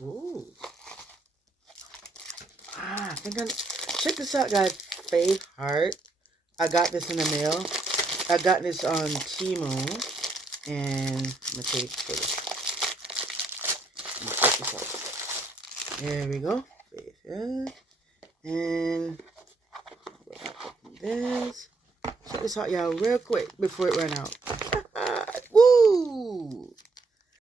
Ooh. I think check this out, guys. Fave Heart. I got this in the mail. I got this on Temu. And I'm gonna take this. Check this out. There we go. Fave. And this. Check this out, y'all, real quick before it run out.